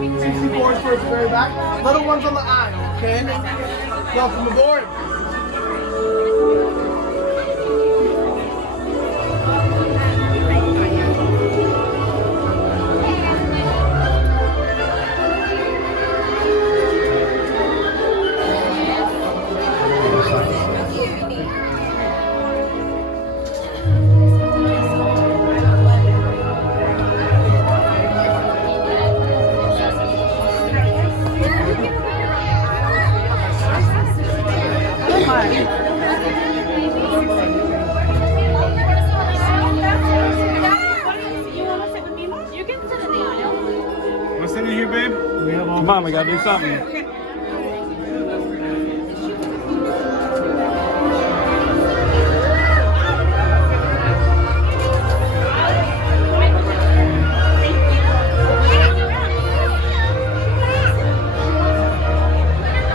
64 towards the very back. Little ones on the aisle, okay? Welcome aboard. What's in here, babe? Come on, we gotta do something.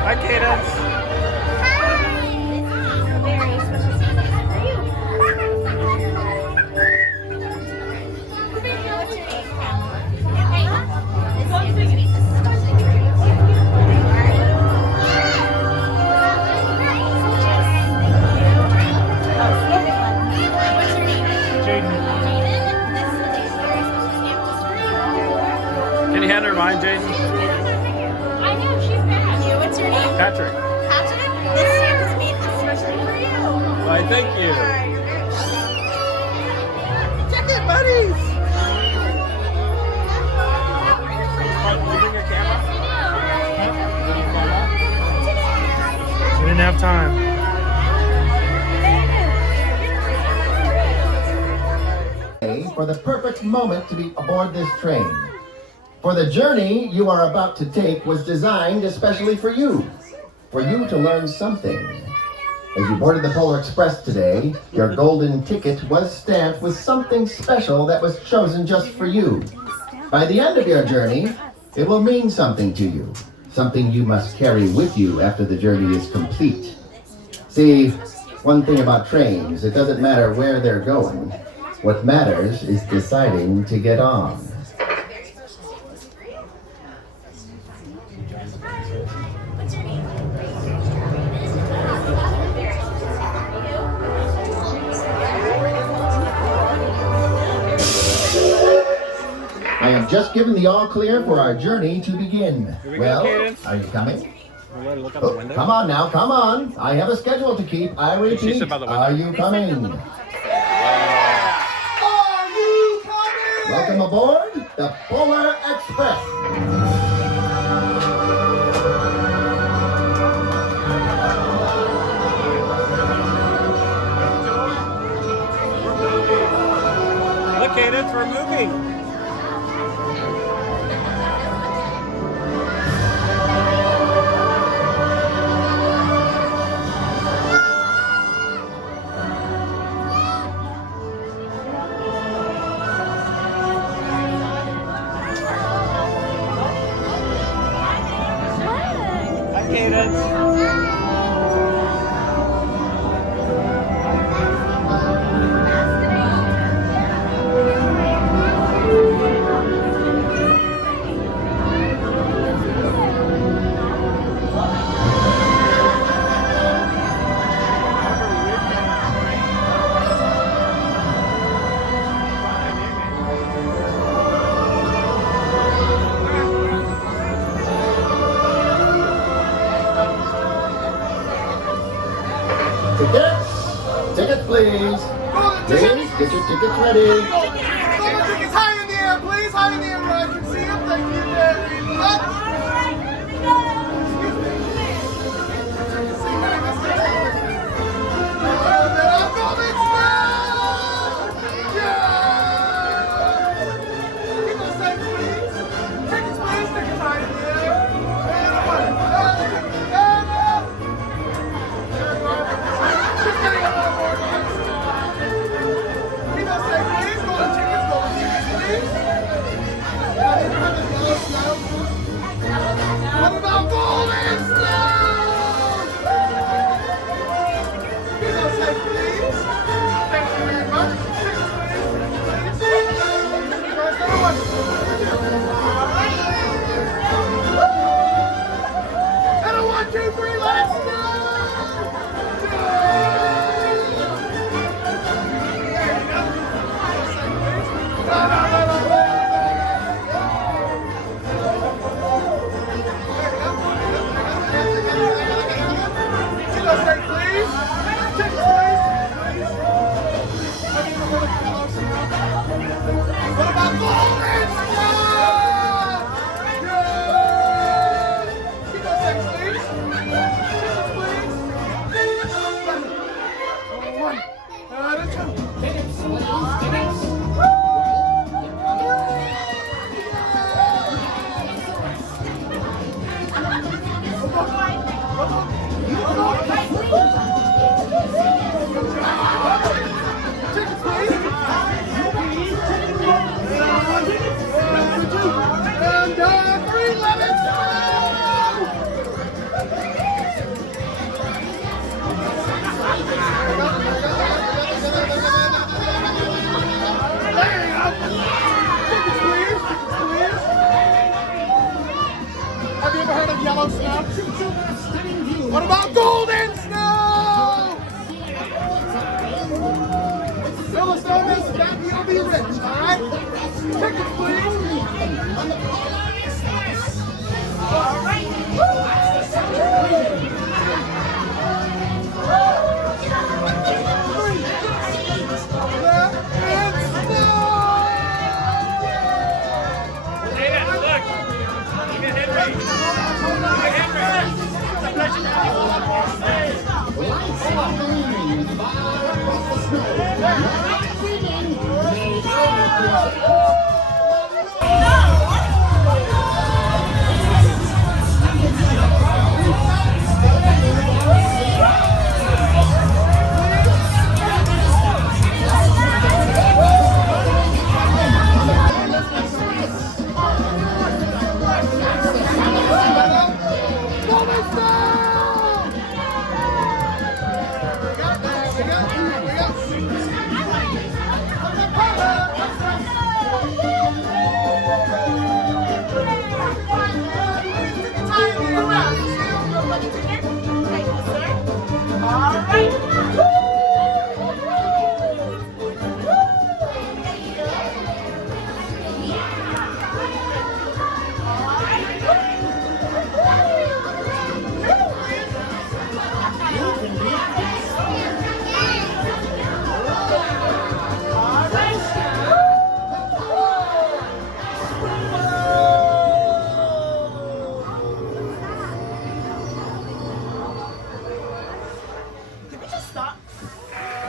Hi, Cadence. Can you hand her mine, Jaden? I know, she's bad. What's your name? Patrick. Patrick? This stamp is made especially for you. Why, thank you. Check it, buddies. We didn't have time. For the perfect moment to be aboard this train. For the journey you are about to take was designed especially for you to learn something. As you boarded the Polar Express today, your golden ticket was stamped with something special that was chosen just for you. By the end of your journey, it will mean something to you, something you must carry with you after the journey is complete. See, one thing about trains, it doesn't matter where they're going. What matters is deciding to get on. I have just given the all clear for our journey to begin. Well, are you coming? Oh, come on now, come on. I have a schedule to keep. I repeat, are you coming? Welcome aboard the Polar Express. Look, Cadence, we're moving. Cadence. Tickets, please. Please, get your tickets ready. Tickets high in the air, please. High in the air, I can see them. Thank you very much. What about gold? Have you ever heard of yellow snow? What about golden snow? Fill a snow this, that you'll be rich, alright? Tickets, please.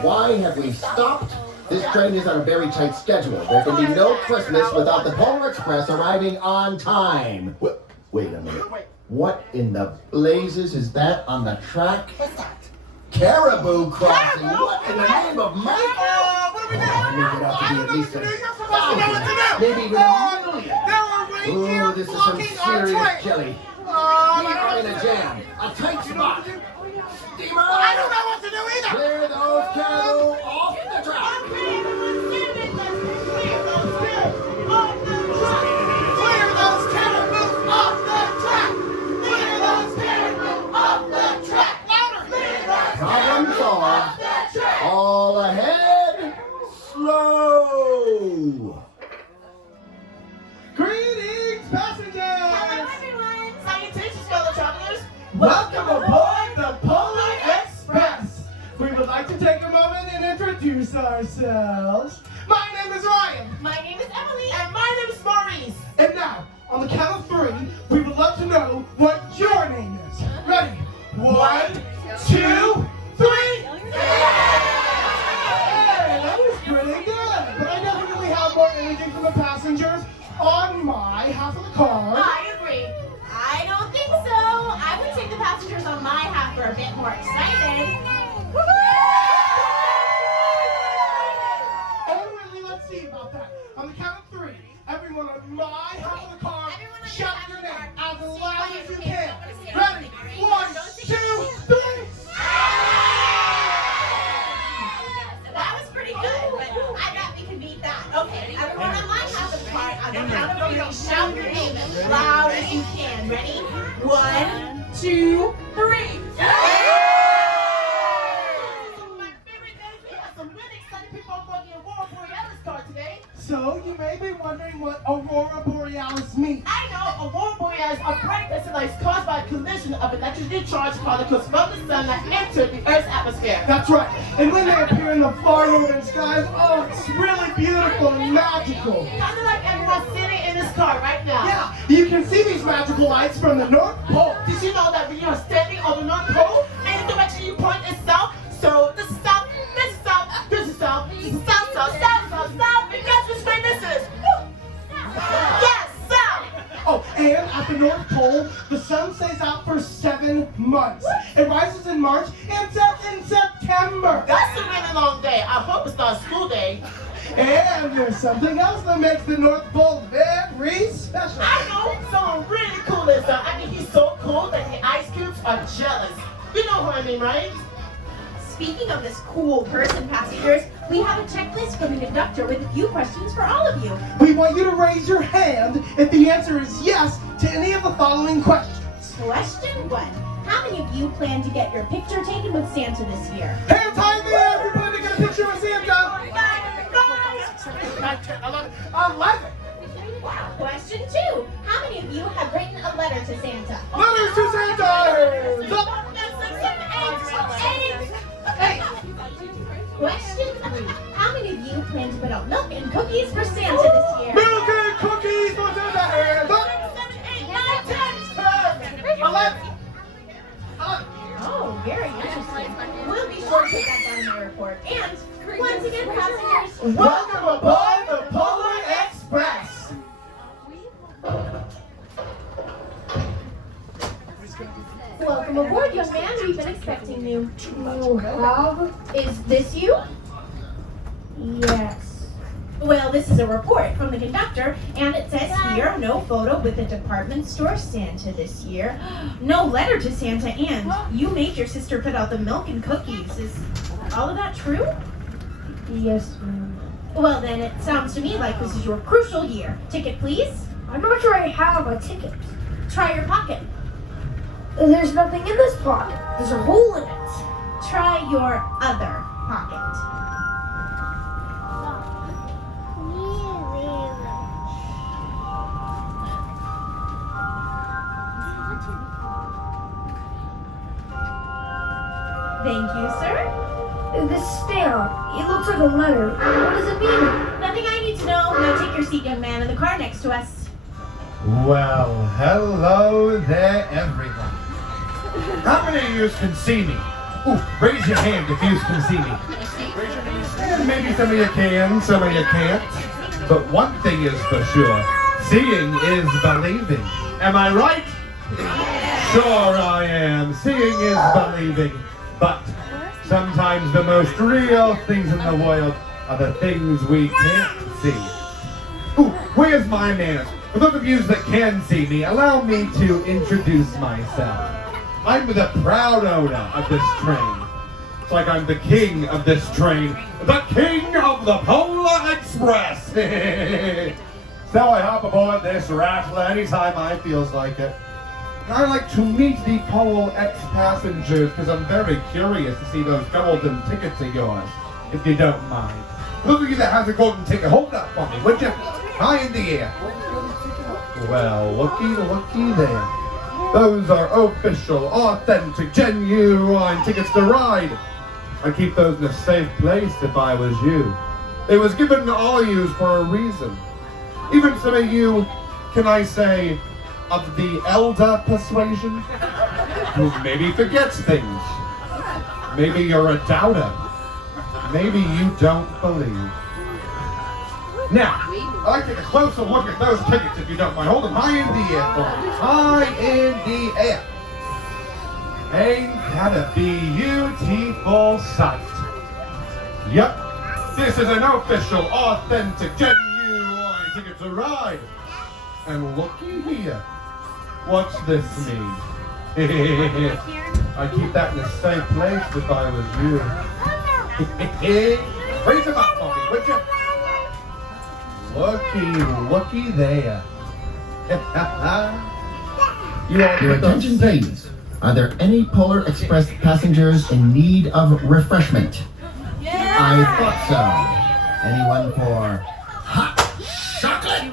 Why have we stopped? This train is on a very tight schedule. There can be no Christmas without the Polar Express arriving on time. Wait a minute. What in the blazes is that on the track? What's that? Caribou Crossing. What in the name of Mike? What are we doing? I need it out to be at least You're supposed to know what to do. maybe even a million. There are reindeer Ooh, this is some blocking our serious train. jelly. We are in a jam. A tight spot. Steamer! I don't know what to do either. Clear those caribou off the track. Clear those caribou off the track. Clear those caribou off the track. Louder. Problem solved. All ahead. Slow. Greetings, passengers. everyone. Salutations, fellow travelers. Welcome aboard the Polar Express. We would like to take a moment and introduce ourselves. My name is Ryan. My name is Emily. And my name is Maurice. And now, on the count of 3, we would love to know what your name is. Ready? 1, 2, 3. Hey, that was pretty good. But I definitely have more energy from the passengers on my half of the car. I agree. I don't think so. I would take the passengers on my half for a bit more excited. Oh, really? Let's see about that. On the count of 3, everyone on my half of the car, shout your name as loud as you can. Ready? 1, 2, 3. That was pretty good, but I bet we can beat that. Okay, everyone on my half of the car, on the count of 3, shout your name as loud as you can. Ready? 1, 2, 3. So, you may be wondering what Aurora Borealis means. I know Aurora Borealis are bright lights caused by a collision of electrically charged particles from the sun that entered the Earth's atmosphere. That's right. And when they appear in the far northern skies, oh, it's really beautiful and magical. Kind of like everyone sitting in this car right now. Yeah, you can see these magical lights from the North Pole. Did you know that when you are standing on the North Pole, any direction you point is south? So this is south, this is south, this is south, South, and guess which way this is? Woo! Yes, South! Oh, and at the North Pole, the sun stays out for 7 months. It rises in March and sets in September. That's a really long day. I hope it's not school day. And there's something else that makes the North Pole very special. I know someone really cool is though. I mean, he's so cool that the ice cubes are jealous. You know who I mean, right? Speaking of this cool person, passengers, we have a checklist from the conductor with a few questions for all of you. We want you to raise your hand if the answer is yes to any of the following questions. Question 1. How many of you plan to get your picture taken with Santa this year? Hands high there, everybody, get a picture with Santa. 9, 10, 11, 11. Question 2. How many of you have written a letter to Santa? Letters to Santa. Hands up. Question 3. How many of you plan to put out milk and cookies for Santa this year? Milk and cookies for Santa. Hands up. 11. Oh, very interesting. We'll be sure to put that down in my report. And once again, passengers, Welcome aboard the Polar Express. welcome aboard, young man. We've been expecting you. You have? Is this you? Yes. Well, this is a report from the conductor, and it says here, no photo with a department store Santa this year. No letter to Santa, and you made your sister put out the milk and cookies. Is all of that true? Yes, ma'am. Well, then it sounds to me like this is your crucial year. Ticket, please. I'm not sure I have a ticket. Try your pocket. There's nothing in this pocket. There's a hole in it. Try your other pocket. Thank you, sir. This stamp, it looks like a letter. What does it mean? Nothing I need to know. Now take your seat, young man, in the car next to us. Well, hello there, everyone. How many of you can see me? Ooh, raise your hand if you can see me. And maybe some of you can, some of you can't. But one thing is for sure, seeing is believing. Am I right? Sure I am. Seeing is believing. But sometimes the most real things in the world are the things we can't see. Ooh, where's my manners? For those of you that can see me, allow me to introduce myself. I'm the proud owner of this train. It's like I'm the king of this train. The king of the Polar Express! So I hop aboard this rattler anytime I feels like it. And I like to meet the Polar X passengers because I'm very curious to see those golden tickets of yours, if you don't mind. For those of you that has a golden ticket, hold that for me, would you? High in the air. Well, looky there. Those are official, authentic, genuine tickets to ride. I'd keep those in a safe place if I was you. It was given to all of you for a reason. Even some of you, can I say, of the elder persuasion, who maybe forgets things. Maybe you're a doubter. Maybe you don't believe. Now, I'd like to take a closer look at those tickets if you don't mind. Hold them high in the air for me. High in the air. Ain't that a beautiful sight? Yep, this is an official, authentic, genuine ticket to ride. And looky here. What's this mean? I'd keep that in a safe place if I was you. Raise them up for me, would you? Looky there. Your attention, please. Are there any Polar Express passengers in need of refreshment? I thought so. Anyone for hot chocolate?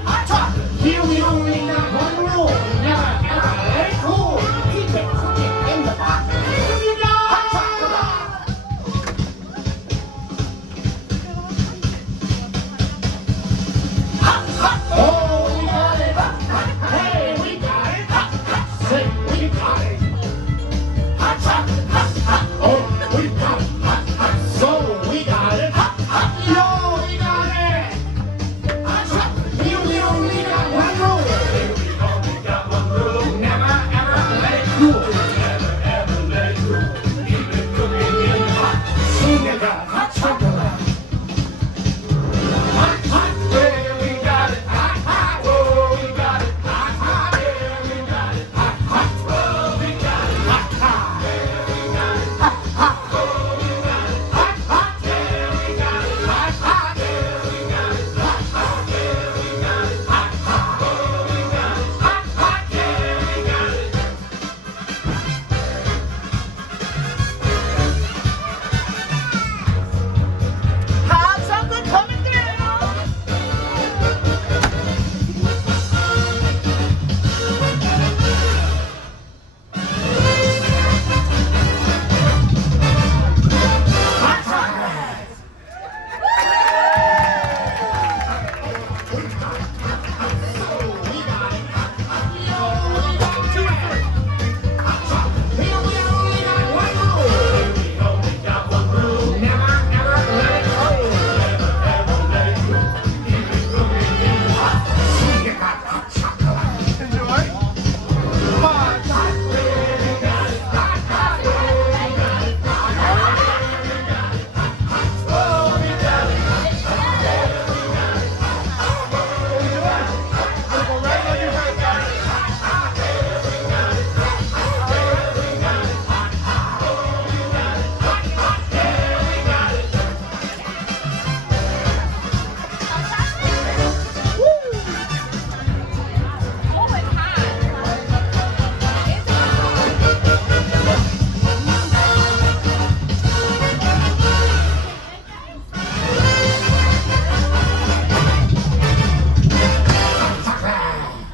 Hot Oh, we got it. Hey, we got it. Say, we got it. Hot chocolate. Oh, we got it. So, we got it. Yo, we got it. Hot chocolate. We only got one rule. We only got one rule. Never, ever let it cool. Never, ever let it cool. Keep it cooking in the hot. So, we got hot chocolate. Hot, hot, yeah, we got it. Hot, hot, oh, we got it. Hot, hot, yeah, we got it. Hot, hot, oh, we got it. Hot, hot, yeah, we got it. Hot, hot, oh, we got it. Hot, hot, yeah, we got it. Hot, hot, yeah, we got it. Hot, hot, yeah, we got it. Hot, hot, oh, we got it. Hot, hot, yeah, we got it. Hot chocolate coming through.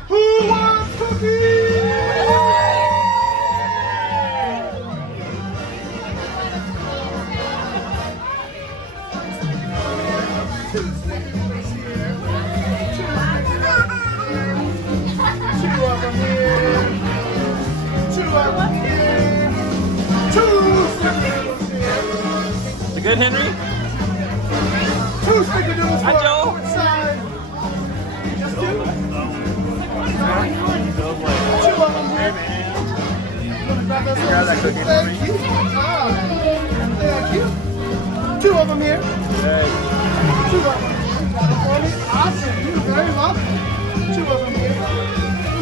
Who wants cookies? Two of them here. Two of them here. Two snickerdoodles here. Is it good, Henry? Two snickerdoodles Hi, for Joe. which side? Just two? Feels like Two of them here. grab that cookie for me. Thank you. Ah, thank you. Two of them here. good. Two of them. Got it for me. Awesome. You're very welcome. Two of them here.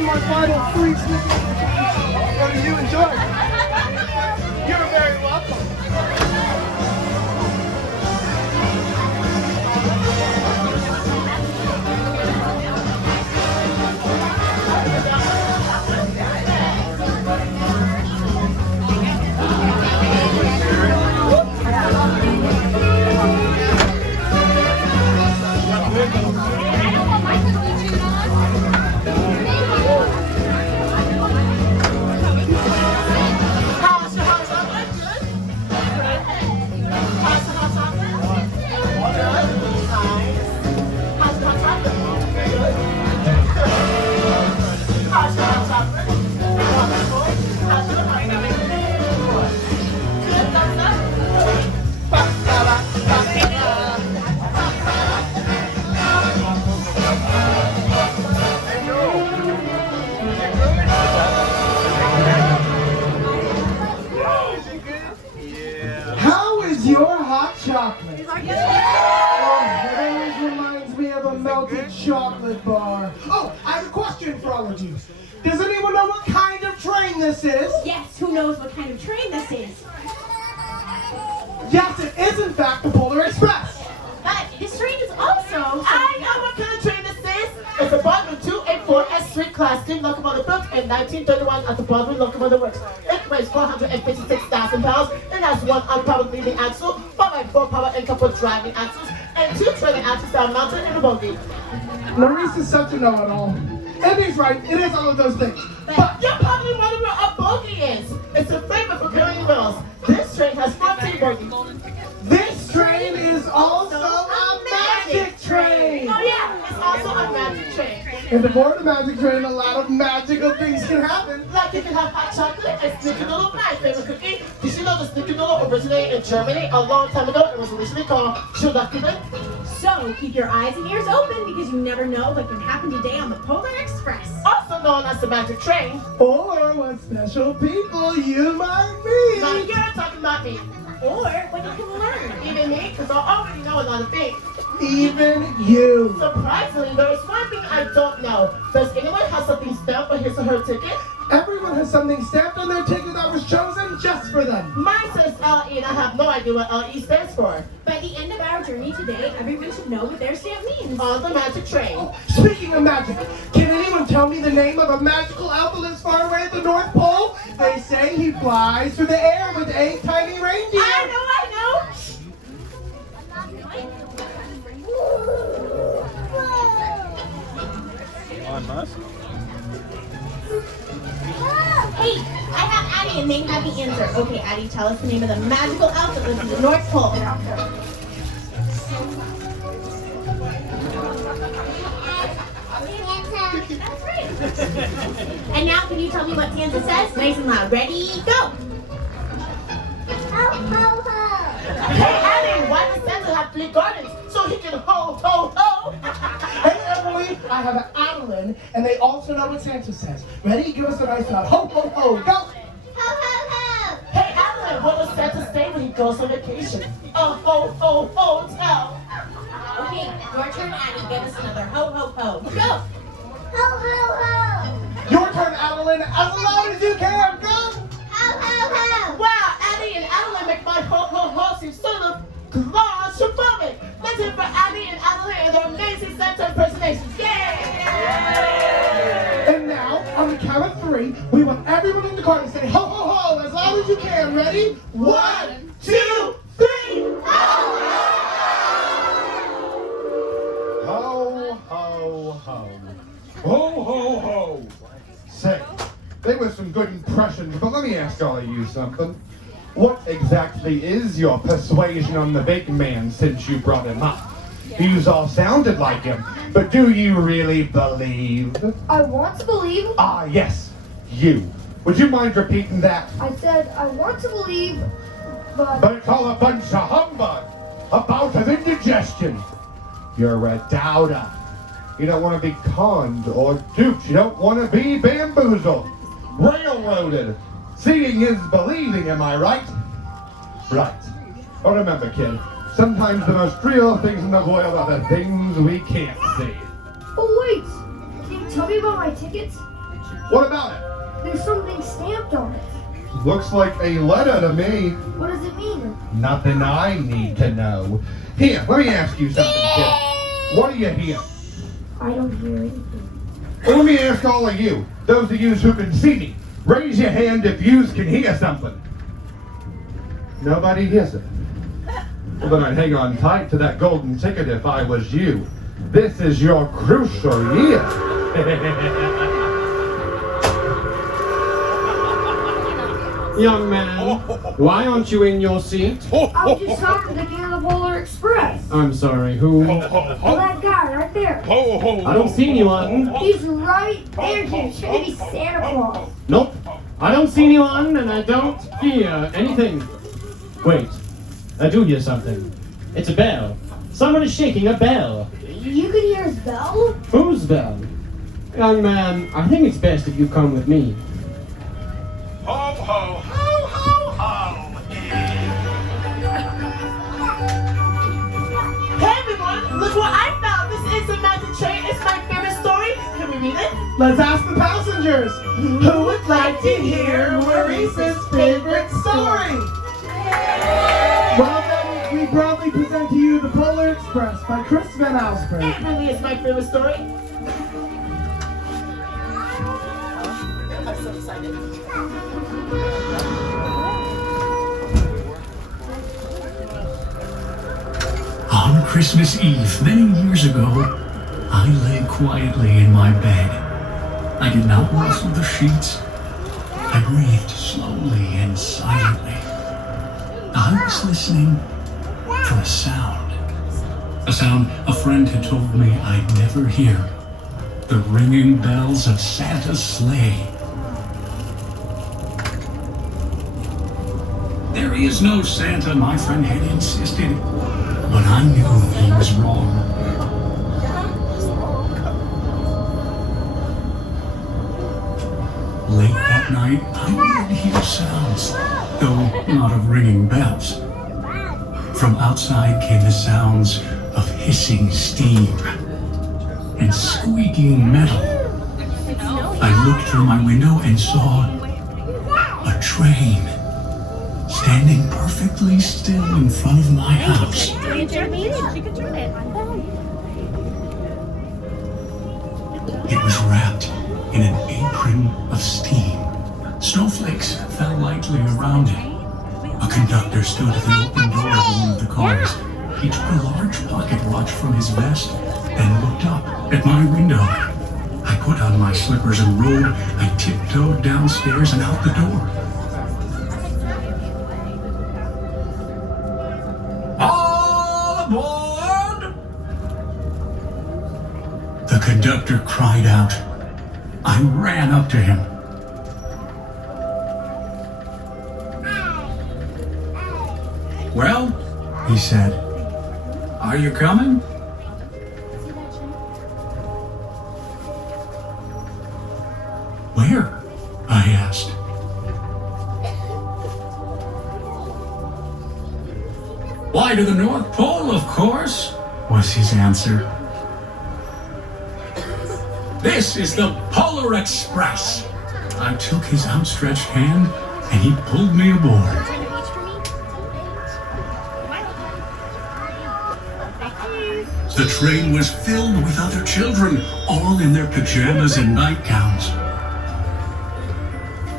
My final free snippet. What do you enjoy? You're very welcome. How's your hot chocolate? Good? How's your hot chocolate? Good? Nice. How's your hot chocolate? Good? How's your hot chocolate? Wonderful. How's your hot chocolate? Good, thumbs up. How is your hot chocolate? Oh, it always reminds me of a melted chocolate bar. Oh, I have a question for all of you. Does anyone know what kind of train this is? Yes, who knows what kind of train this is? Yes, it is in fact the Polar Express. But this train is also... I know what kind of train this is. It's a Baldwin 284 S3 Class steam locomotive built in 1931 at the Baldwin Locomotive Works. It weighs 456,000 pounds and has one unpowered leading axle, followed by 4 power incoupled driving axles, and 2 trailing axles that are mounted in a bogie. Maurice is such a know-it-all. And he's right, it is all of those things. But you're probably wondering what a bogie is. It's a favorite for carrying wheels. This train has 14 bogies. This train is also a magic train. Oh yeah, it's also a magic And aboard the magic train, a lot of magical things can happen. Like you can have hot chocolate and Snickerdoodle, my favorite cookie. Did you know the Snickerdoodle originated in Germany a long time ago? It was originally called Schuldakuben. So keep your eyes and ears open because you never know what can happen today on the Polar Express. Also known as the magic train. Or what special people you might meet. Now you're talking about me. Or what you can learn. Even me, because I already know a lot of things. Even you. Surprisingly, there is one thing I don't know. Does anyone have something stamped on his or her ticket? Everyone has something stamped on their ticket that was chosen just for them. Mine says LE, and I have no idea what LE stands for. By the end of our journey today, everyone should know what their stamp means. On the magic train. Oh, speaking of magic, can anyone tell me the name of a magical elf that lives far away at the North Pole? They say he flies through the air with 8 tiny reindeer. I know. On bus? Hey, I have Addie and they have the answer. Okay, Addie, tell us the name of the magical elf that lives at the North Pole. That's right. And now can you tell me what Santa says? Nice and loud. Ready, go! Hey, Addie, why does Santa have 3 gardens? So he can ho, ho, ho. Hey, Emily, I have an Adeline, and they also know what Santa says. Ready? Give us a nice loud ho, ho, ho. Go! Ho, ho, ho! Hey, Adeline, what does Santa say when he goes on vacation? A ho, ho, hotel. Okay, your turn, Addie. Give us another ho, ho, ho. Go! Ho, ho, ho! Your turn, Adeline, as loud as you can. Go! Ho, ho, ho! Wow, Addie and Adeline make my ho, ho, ho seem sort of claustrophobic. Let's hear it for Addie and Adeline and their amazing Santa impersonations. Yay! And now, on the count of 3, we want everyone in the car to say ho, ho, ho as loud as you can. Ready? 1, 2, 3. Ho, ho, ho. Ho, ho, ho. Say, they were some good impressions, but let me ask all of you something. What exactly is your persuasion on the big man since you brought him up? Yous all sounded like him, but do you really believe? I want to believe. Ah, yes, you. Would you mind repeating that? I said I want to believe, but But it's all a bunch of humbug, a bout of indigestion. You're a doubter. You don't want to be conned or duped. You don't want to be bamboozled, railroaded. Seeing is believing, am I right? Right. But remember, kid, sometimes the most real things in the world are the things we can't see. oh wait, can you tell me about my tickets? What about it? There's something stamped on it. Looks like a letter to me. What does it mean? Nothing I need to know. Here, let me ask you something, kid. What do you hear? I don't hear anything. Well, let me ask all of you, those of you who can see me, raise your hand if you can hear something. Nobody hears it. Well, then I'd hang on tight to that golden ticket if I was you. This is your crucial year. Young man, why aren't you in your seat? I was just talking to the king of the Polar Express. I'm sorry, who? Oh, that guy right there. I don't see anyone. He's right there, dude. Should be Santa Claus. Nope. I don't see anyone, and I don't hear anything. Wait, I do hear something. It's a bell. Someone is shaking a bell. You can hear his bell? Whose bell? Young man, I think it's best if you come with me. Ho, ho, ho, ho, ho. Hey everyone, look what I found. This is the magic train. It's my favorite story. Can we read it? Let's ask the passengers. Who would like to hear Maurice's favorite story? Well then, we proudly present to you The Polar Express by Chris Van Allsburg. It really is my favorite story. I'm so excited. On Christmas Eve, many years ago, I lay quietly in my bed. I did not rustle the sheets. I breathed slowly and silently. I was listening for a sound. A sound a friend had told me I'd never hear. the ringing bells of Santa's sleigh. There is no Santa, my friend had insisted, but I knew he was wrong. Late that night, I did hear sounds, though not of ringing bells. From outside came the sounds of hissing steam and squeaking metal. I looked through my window and saw a train standing perfectly still in front of my house. It was wrapped in an apron of steam. Snowflakes fell lightly around it. A conductor stood at the open door of one of the cars. He took a large pocket watch from his vest and looked up at my window. I put on my slippers and rode. I tiptoed downstairs and out the door. All aboard! The conductor cried out. I ran up to him. Well, he said, are you coming? Where? I asked. Why, to the North Pole, of course, was his answer. This is the Polar Express. I took his outstretched hand and he pulled me aboard. The train was filled with other children, all in their pajamas and nightgowns.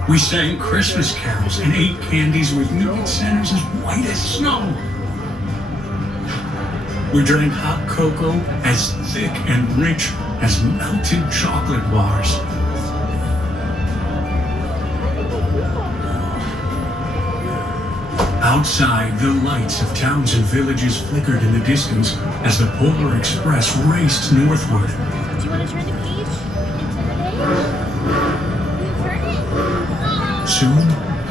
We sang Christmas carols and ate candies with nougat centers as white as snow. We drank hot cocoa as thick and rich as melted chocolate bars. Outside, the lights of towns and villages flickered in the distance as the Polar Express raced northward. Do you want to turn the page into the day? Soon,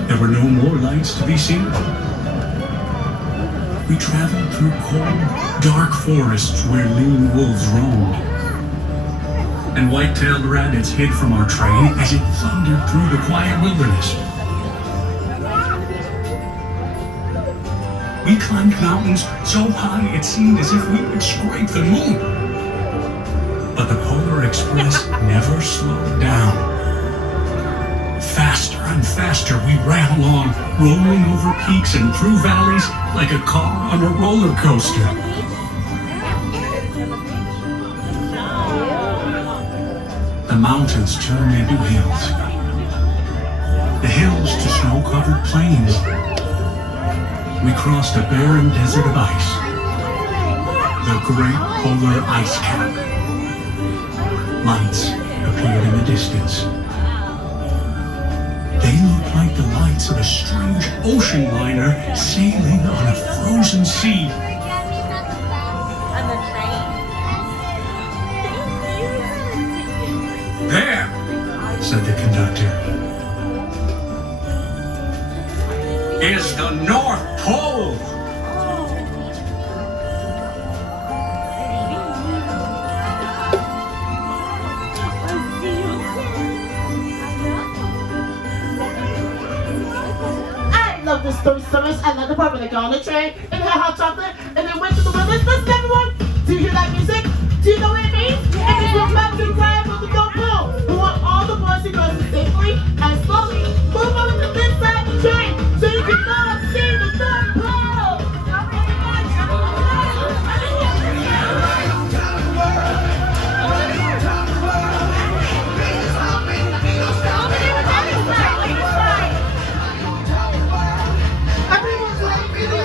there were no more lights to be seen. We traveled through cold, dark forests where lean wolves roamed. And white-tailed rabbits hid from our train as it thundered through the quiet wilderness. We climbed mountains so high it seemed as if we would scrape the moon. But the Polar Express never slowed down. Faster and faster we ran along, rolling over peaks and through valleys like a car on a roller coaster. The mountains turned into hills. The hills to snow-covered plains. We crossed a barren desert of ice. The Great Polar Ice Cap. Lights appeared in the distance. They looked like the lights of a strange ocean liner sailing on a frozen sea. There, said the conductor, is the North Pole. I love this story so much. I love the part where they got on the train and had hot chocolate and then went to the wilderness. Listen, everyone. Do you hear that music? Do you know what it means? It means we're about to ride on the North Pole. We want all the boys and girls to safely and slowly move over to this side of the train so you can all see the North Pole. Everyone's ready for the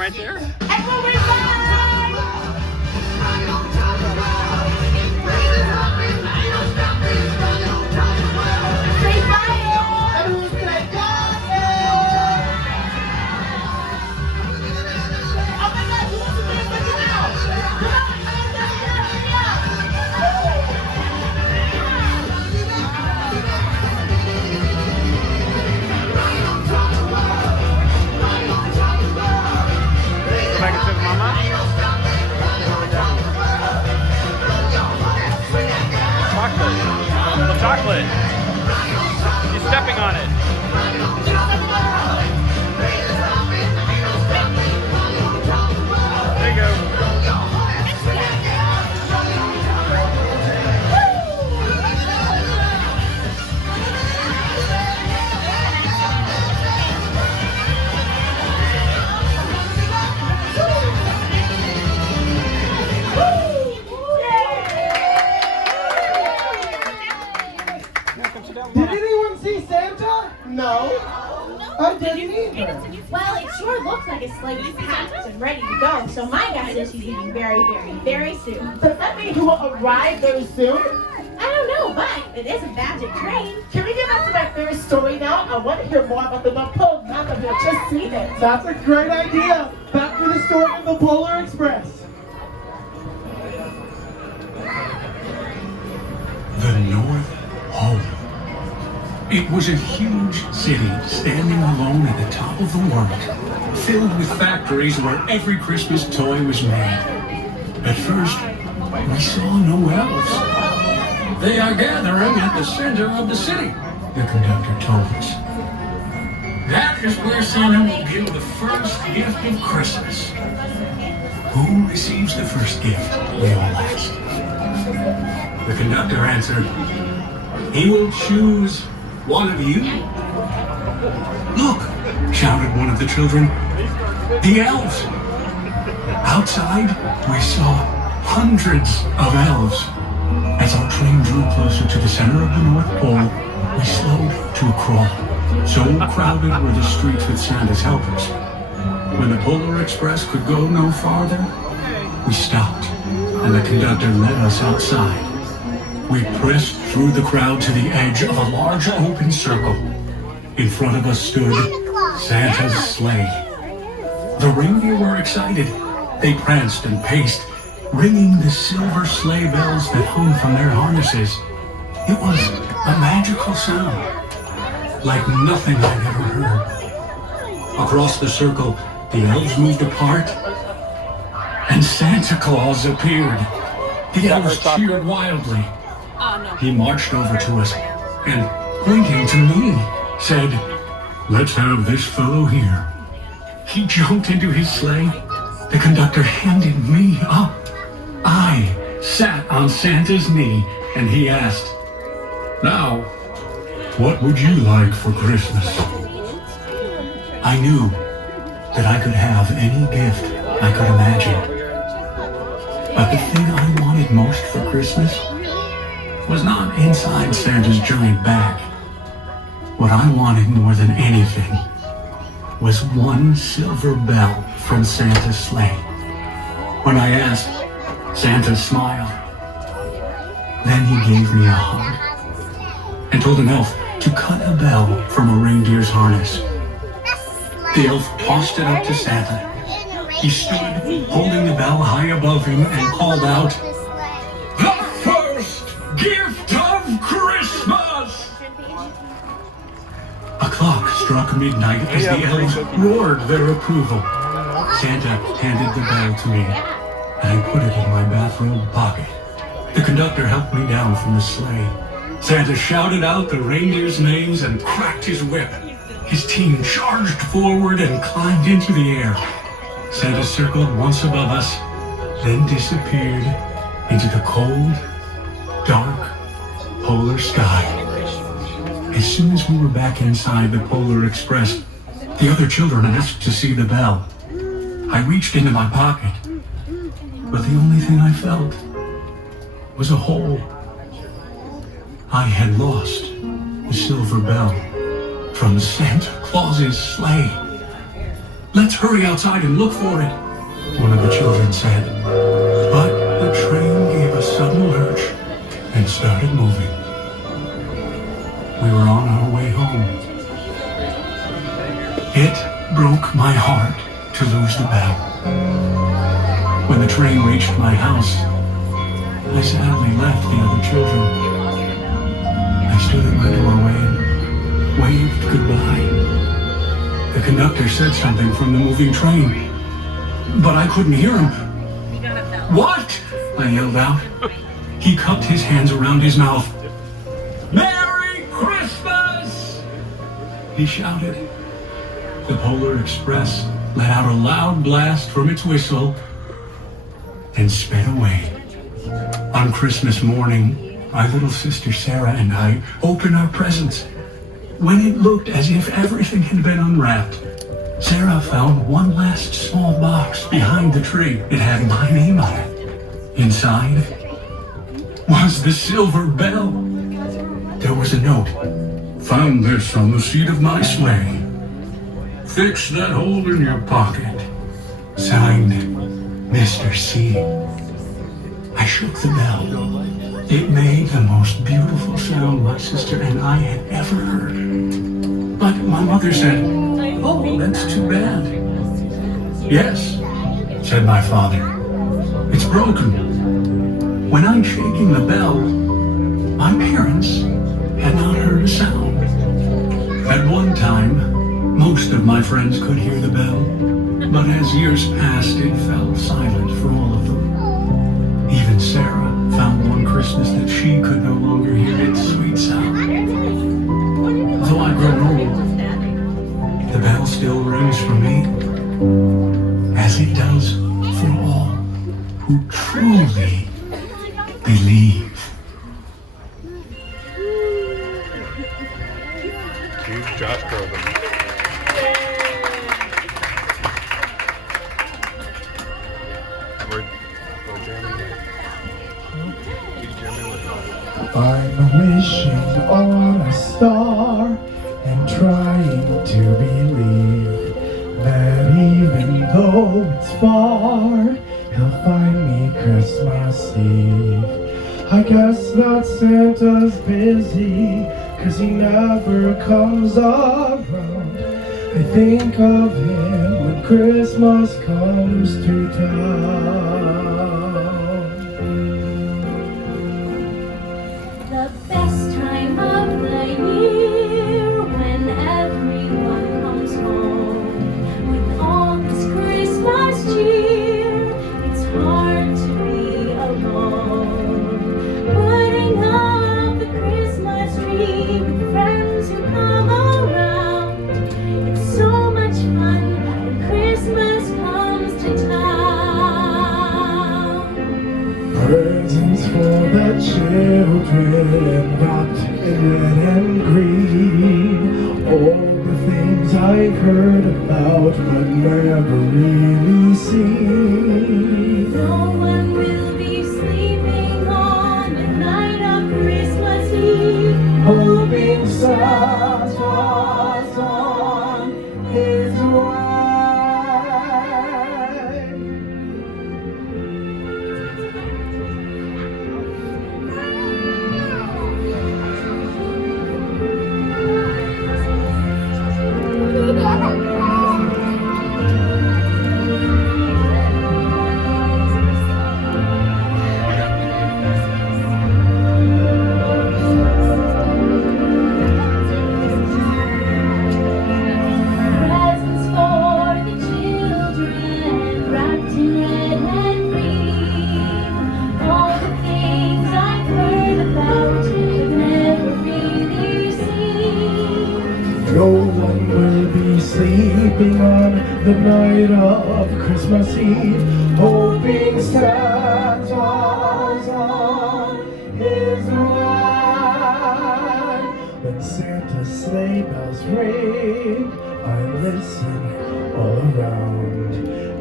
right there? And we'll be back! Say fire! Everyone say fire! Oh my God, you want to dance like it now? Come on, Back into the mama. Chocolate. The chocolate. He's stepping on it. There you go. Did anyone see Santa? No. I didn't either. Well, it sure looks like it's slightly packed and ready to go, so my guess is he's leaving very, very, very soon. Does that mean he will arrive very soon? I don't know, but it is a magic train. Can we get back to my favorite story now? I want to hear more about the Napoleon map that we have just seen it. That's a great idea. Back to the story of the Polar Express. The North Pole. It was a huge city standing alone at the top of the world, filled with factories where every Christmas toy was made. At first, we saw no elves. They are gathering at the center of the city, the conductor told us. That is where Santa will give the first gift of Christmas. Who receives the first gift? We all asked. The conductor answered, he will choose one of you. Look, shouted one of the children, the elves. Outside, we saw hundreds of elves. As our train drew closer to the center of the North Pole, we slowed to a crawl. So crowded were the streets with Santa's helpers. When the Polar Express could go no farther, we stopped, and the conductor led us outside. We pressed through the crowd to the edge of a large open circle. In front of us stood Santa's sleigh. The reindeer were excited. They pranced and paced, ringing the silver sleigh bells that hung from their harnesses. It was a magical sound, like nothing I'd ever heard. Across the circle, the elves moved apart, and Santa Claus appeared. The elves cheered wildly. He marched over to us and, pointing to me, said, let's have this fellow here. He jumped into his sleigh. The conductor handed me up. I sat on Santa's knee, and he asked, now, what would you like for Christmas? I knew that I could have any gift I could imagine. But the thing I wanted most for Christmas was not inside Santa's giant bag. What I wanted more than anything was one silver bell from Santa's sleigh. When I asked, Santa smiled. Then he gave me a hug and told an elf to cut a bell from a reindeer's harness. The elf tossed it up to Santa. He stood holding the bell high above him and called out, the first gift of Christmas! A clock struck midnight as the elves roared their approval. Santa handed the bell to me, and I put it in my bathrobe pocket. The conductor helped me down from the sleigh. Santa shouted out the reindeers' names and cracked his whip. His team charged forward and climbed into the air. Santa circled once above us, then disappeared into the cold, dark, polar sky. As soon as we were back inside the Polar Express, the other children asked to see the bell. I reached into my pocket, but the only thing I felt was a hole. I had lost the silver bell from Santa Claus's sleigh. Let's hurry outside and look for it, one of the children said. But the train gave a sudden lurch and started moving. We were on our way home. It broke my heart to lose the bell. When the train reached my house, I sadly left the other children. I stood at my doorway and waved goodbye. The conductor said something from the moving train, but I couldn't hear him. What? I yelled out. He cupped his hands around his mouth. Merry Christmas! He shouted. The Polar Express let out a loud blast from its whistle and sped away. On Christmas morning, my little sister Sarah and I opened our presents. When it looked as if everything had been unwrapped, Sarah found one last small box behind the tree. It had my name on it. Inside was the silver bell. There was a note. Found this on the seat of my sleigh. Fix that hole in your pocket. Signed, Mr. C. I shook the bell. It made the most beautiful sound my sister and I had ever heard. But my mother said, "Oh, that's too bad." "Yes," said my father. "It's broken." When I'm shaking the bell, my parents had not heard a sound. At one time, most of my friends could hear the bell, but as years passed, it fell silent for all of them. Even Sarah found one Christmas that she could no longer hear its sweet sound. Though I've grown old, the bell still rings for me, as it does for all who truly believe. Huge Josh Groban. I'm wishing on a star and trying to believe that even though it's far, he'll find me Christmas Eve. I guess that Santa's busy, 'cause he never comes around. I think of him when Christmas comes to town. The best time of the year, when everyone comes home with all this Christmas cheer. It's hard to be alone, putting up the Christmas tree with friends who come around. It's so much fun when Christmas comes to town. Presents for the children, wrapped in red and green. All the things I've heard about but never really seen. No one will be sleeping on the night of Christmas Eve, Hoping Santa's on his way. presents for the children, wrapped in red and green. All the things I've heard about but never really seen. No one will be sleeping on the night of Christmas Eve, hoping Santa's on his way. When Santa's sleigh bells ring, I listen all around.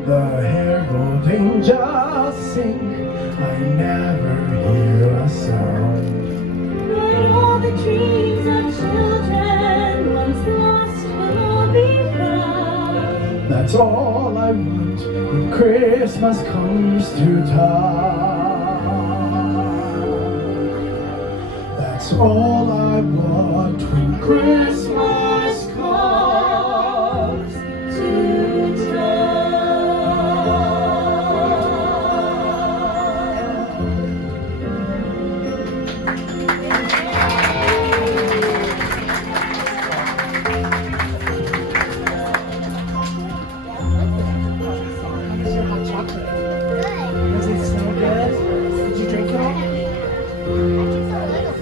The herald angels sing, I never hear a sound. But all the dreams of children once lost will all be found. That's all I want when Christmas comes to town. That's all I want when Christmas comes to town.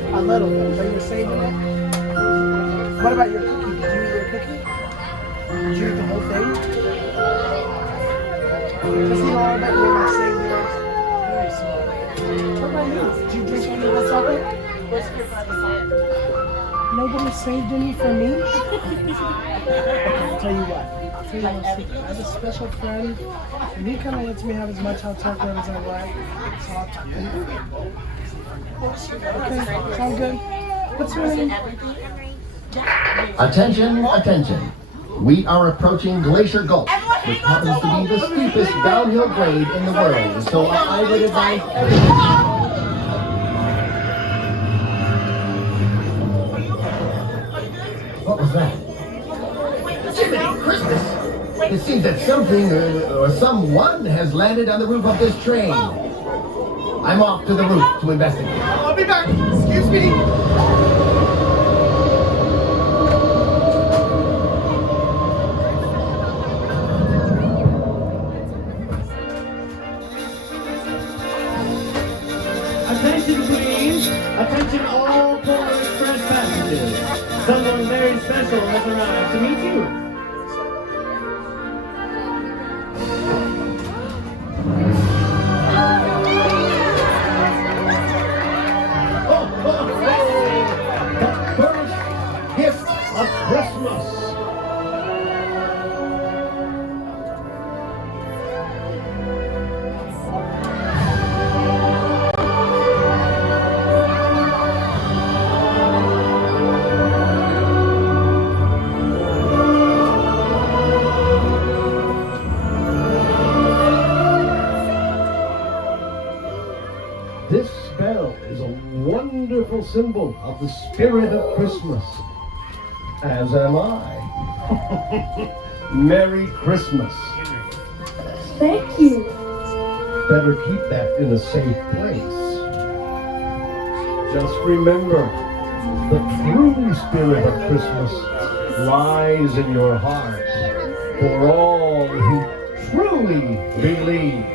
A little bit, but you were saving it? What about your cookie? Did you eat your cookie? Did you eat the whole thing? Just eat all of it and you're not saving yours? Very smart. What about you? Did you drink any of this already? Nobody saved any for me? Okay, I'll tell you what. I'll tell you one secret. I have a special friend, and he kind of lets me have as much hot chocolate as I like. So I'll talk to him. Okay, sound good? What's your name? Attention, attention. We are approaching Glacier Gulch, which happens to be the steepest downhill grade in the world. So I would advise everyone. What was that? Jiminy Christmas! It seems that something or someone has landed on the roof of this train. I'm off to the roof to investigate. I'll be back. Excuse me. Attention please! Attention all Polar Express passengers! Someone very special has arrived to meet you! The first gift of Christmas. This bell is a wonderful symbol of the spirit of Christmas. As am I. Merry Christmas. Thank you. Better keep that in a safe place. Just remember, the true spirit of Christmas lies in your heart for all who truly believe.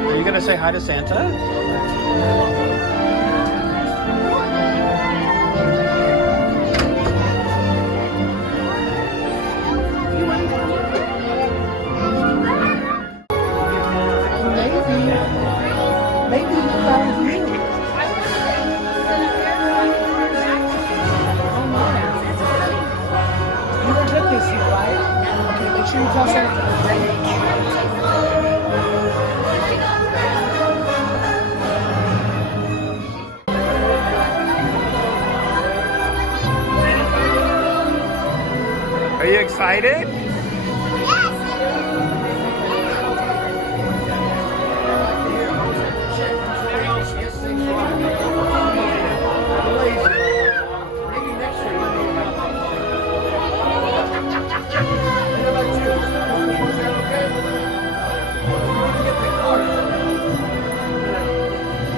Are you gonna say hi to Santa? Maybe he found you. You were good this year, right? Okay, make sure you tell Santa. Are you excited?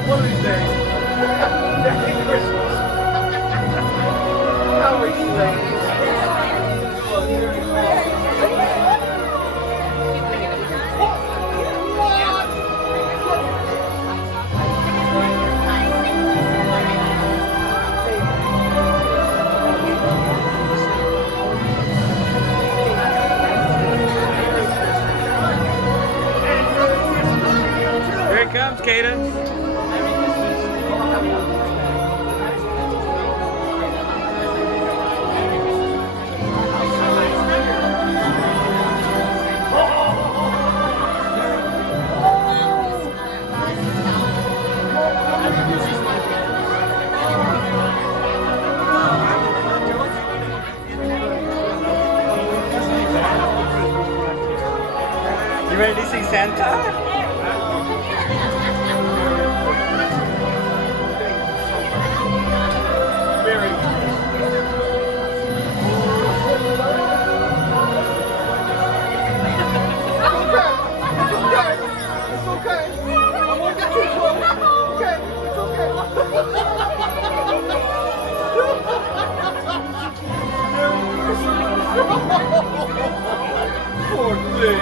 One of these days. Merry Christmas. How are you, ladies? Here it comes, Caden. you see Santa? Poor thing.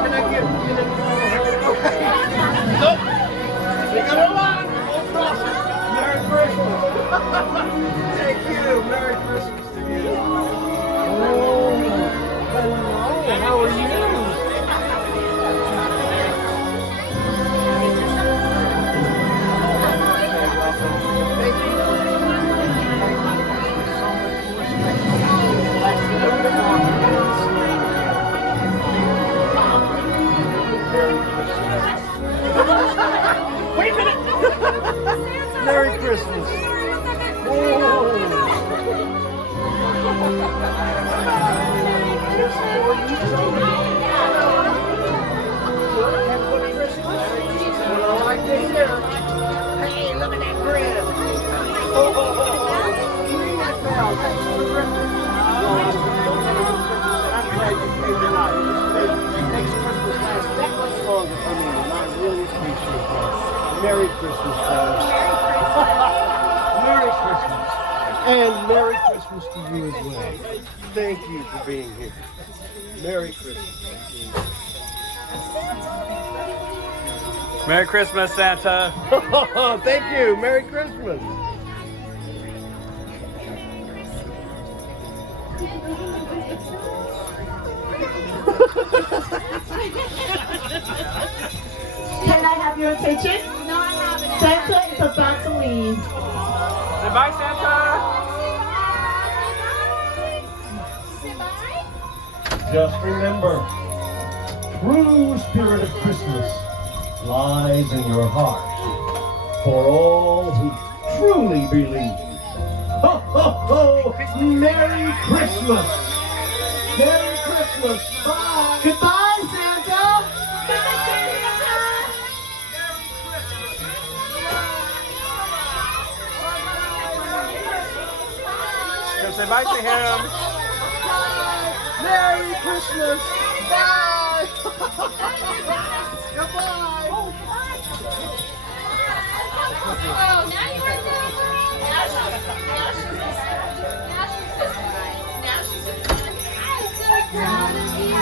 Can I get Nope. You got a lot. Merry Christmas. Thank you. Merry Christmas to you. Oh, hello. How are you? Wait a minute! Merry Christmas! What I like to hear. Hey, look at that grin! Ring that bell. That's terrific. I'm glad you came tonight. It makes Christmas last that much longer for me, and I really appreciate that. Merry Christmas, folks. Merry Christmas. And Merry Christmas to you as well. Thank you for being here. Merry Christmas. Merry Christmas, Santa. Thank you. Merry Christmas. Can I have your attention? No, I haven't. Santa is about to leave. Say bye, Santa. Just remember, true spirit of Christmas lies in your heart for all who truly believe. Ho, ho, ho! Merry Christmas! Merry Christmas! Bye! Goodbye, Santa! Go say bye to him. Merry Christmas. Bye. Goodbye. Oh, now you're right there. Now she's I'm so proud of you.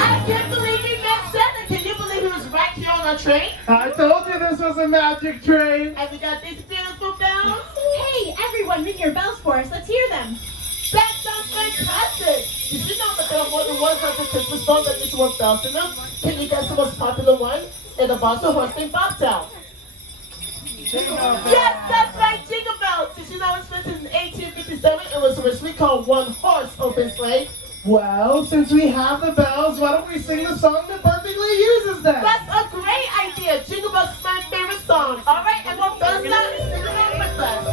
I can't believe we met Santa. Can you believe he was right here on our train? I told you this was a magic train. And we got these beautiful bells. Hey, everyone, ring your bells for us. Let's hear them. That sounds fantastic. Did you know that there are more than 100 Christmas songs that used to have bells in them? Can you guess the most popular one? It involves a horse named Bobtail. Yes, that's right, Jingle Bells. Did you know it was invented in 1857? It was originally called One Horse Open Sleigh. Well, since we have the bells, why don't we sing the song that perfectly uses them? That's a great idea. Jingle Bells is my favorite song. All right, and what bells now is sing along with us.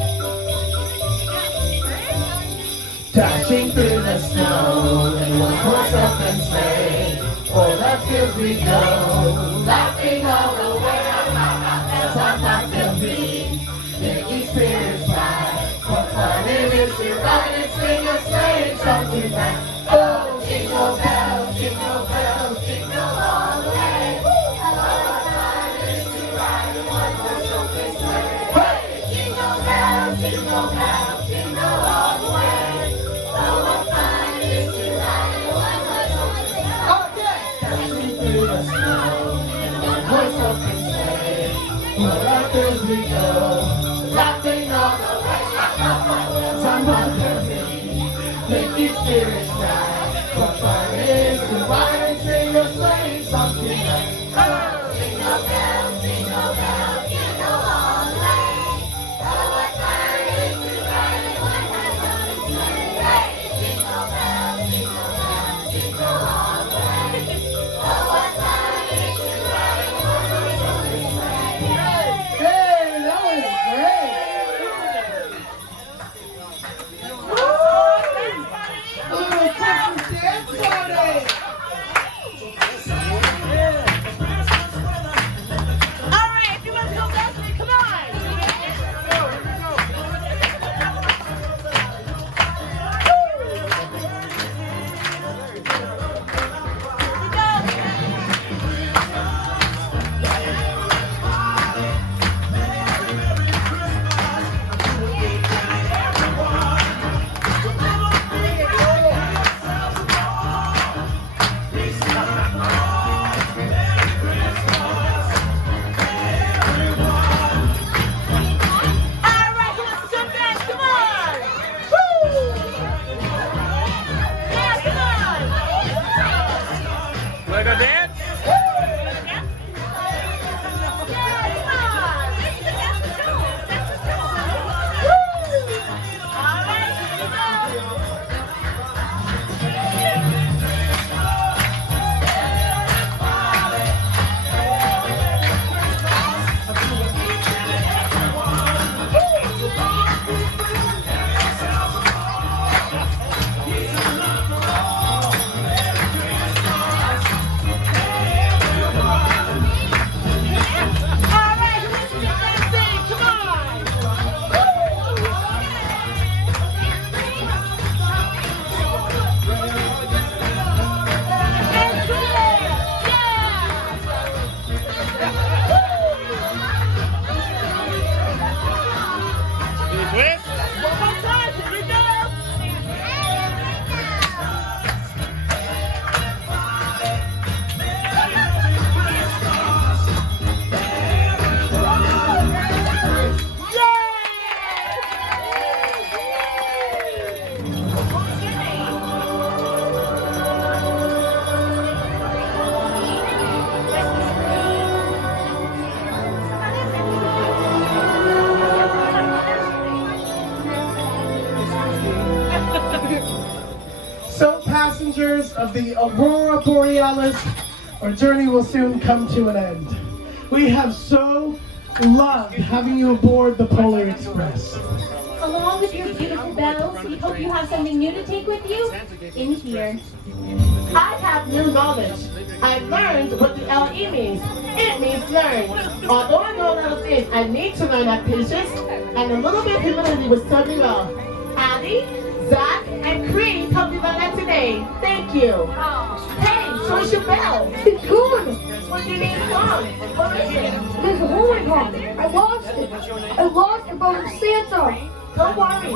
Dashing through the snow in one horse open sleigh, o'er the fields we go, laughing all the way. As our hearts will beat, making spirits bright. What fun it is to ride and sing a sleighing song tonight. Oh, jingle bells, jingle bells, jingle all the way. What fun it is to ride in one horse open sleigh. Hey! Jingle bells, jingle bells, jingle all the way. As we go, laughing all the way. Someone can be, making spirits bright. What fun it is to ride and sing a sleighing song tonight. Oh, jingle bells, jingle bells, jingle all the way. Oh, what fun it is to ride in one horse open sleigh. Hey, jingle bells, jingle bells, jingle all the way. Oh, what fun it is to ride in one horse open sleigh. passengers of the Aurora Borealis, our journey will soon come to an end. We have so loved having you aboard the Polar Express. Along with your beautiful bells, we hope you have something new to take with you in here. I have new knowledge. I learned what the LE means. It means learn. Although I know a lot of things, I need to learn that patience and a little bit of humility will serve me well. Abby, Zach, and Creed helped me learn that today. Thank you. Hey, show us your bell. It's gone. What do you mean it's gone? What is it? There's a hole in it. I lost it. I lost it from Santa. Don't worry.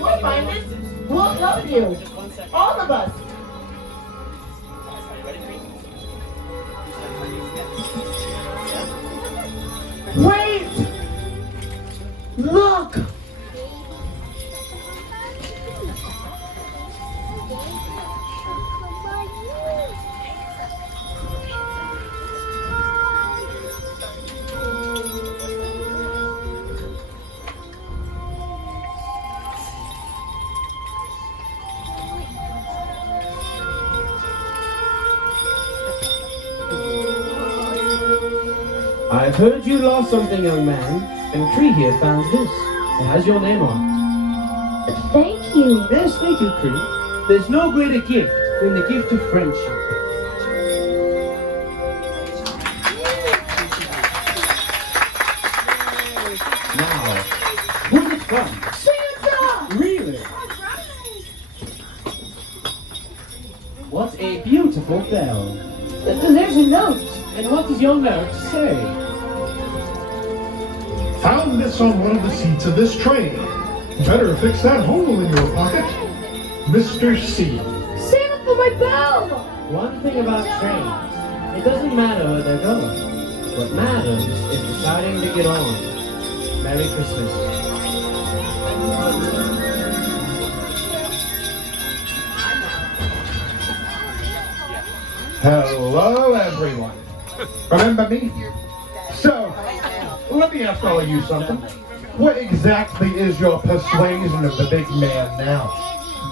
We'll find it. We'll love you. All of us. Wait! Look! I've heard you lost something, young man, and Cree here found this. It has your name on it. Thank you. Yes, thank you, Cree. There's no greater gift than the gift of friendship. Now, who's it from? Santa! Really? What a beautiful bell. There's a note. And what does your note say? Found this on one of the seats of this train. Better fix that hole in your pocket. Mr. C. Santa for my bell! One thing about trains, it doesn't matter where they're going. What matters is deciding to get on. Merry Christmas. Hello, everyone. Remember me? So, let me ask all of you something. What exactly is your persuasion of the big man now?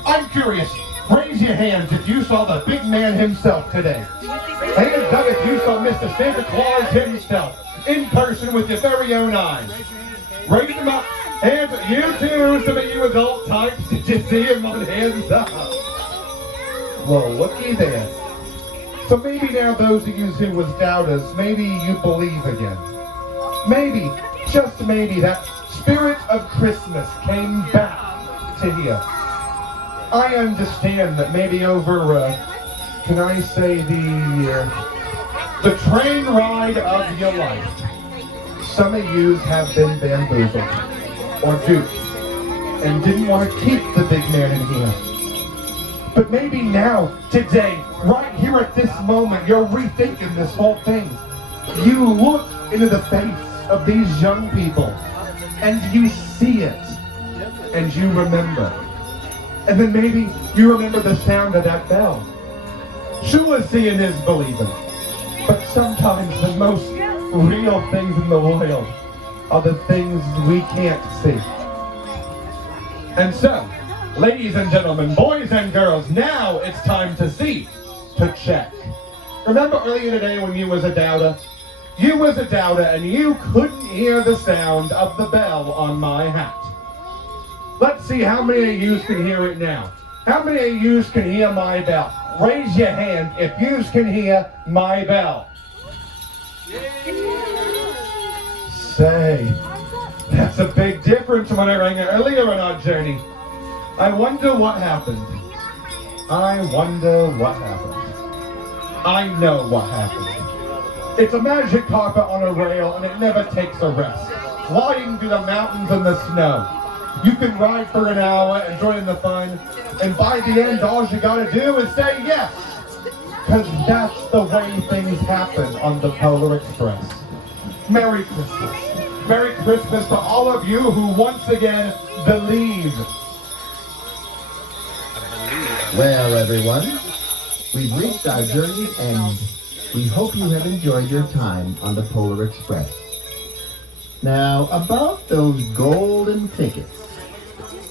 I'm curious. Raise your hands if you saw the big man himself today. Hands up if you saw Mr. Santa Claus himself in person with your very own eyes. Raise them up. Hands up. You too, some of you adult types. Did you see him on hands up? Well, looky there. So maybe now those of you who was doubters, maybe you believe again. Maybe, just maybe, that spirit of Christmas came back to here. I understand that maybe over, can I say the train ride of your life, some of you have been bamboozled or duped and didn't want to keep the big man in here. But maybe now, today, right here at this moment, you're rethinking this whole thing. You look into the face of these young people, and you see it, and you remember. And then maybe you remember the sound of that bell. Sure, seeing is believing. But sometimes the most real things in the world are the things we can't see. And so, ladies and gentlemen, boys and girls, now it's time to see, to check. Remember earlier today when you was a doubter? You was a doubter and you couldn't hear the sound of the bell on my hat. Let's see how many of you can hear it now. How many of you can hear my bell? Raise your hand if you can hear my bell. Say, that's a big difference when it rang earlier in our journey. I wonder what happened. I wonder what happened. I know what happened. It's a magic carpet on a rail and it never takes a rest. Flying through the mountains and the snow. You can ride for an hour, enjoying the fun, and by the end all you gotta do is say yes. Because that's the way things happen on the Polar Express. Merry Christmas. Merry Christmas to all of you who once again believe. Well, everyone, we've reached our journey's end. We hope you have enjoyed your time on the Polar Express. Now, about those golden tickets.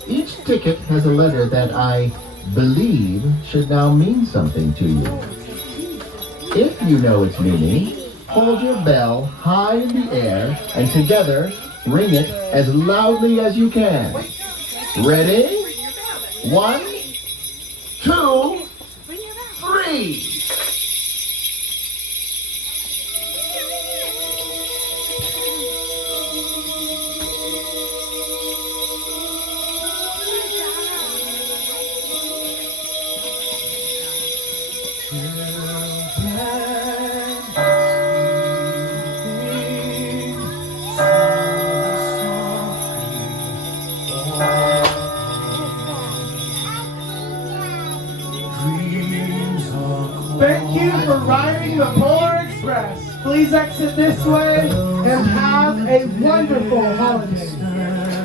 Each ticket has a letter that I believe should now mean something to you. If you know its meaning, hold your bell high in the air and together ring it as loudly as you can. Ready? 1, 2, 3. Thank you for riding the Polar Express. Please exit this way and have a wonderful holiday.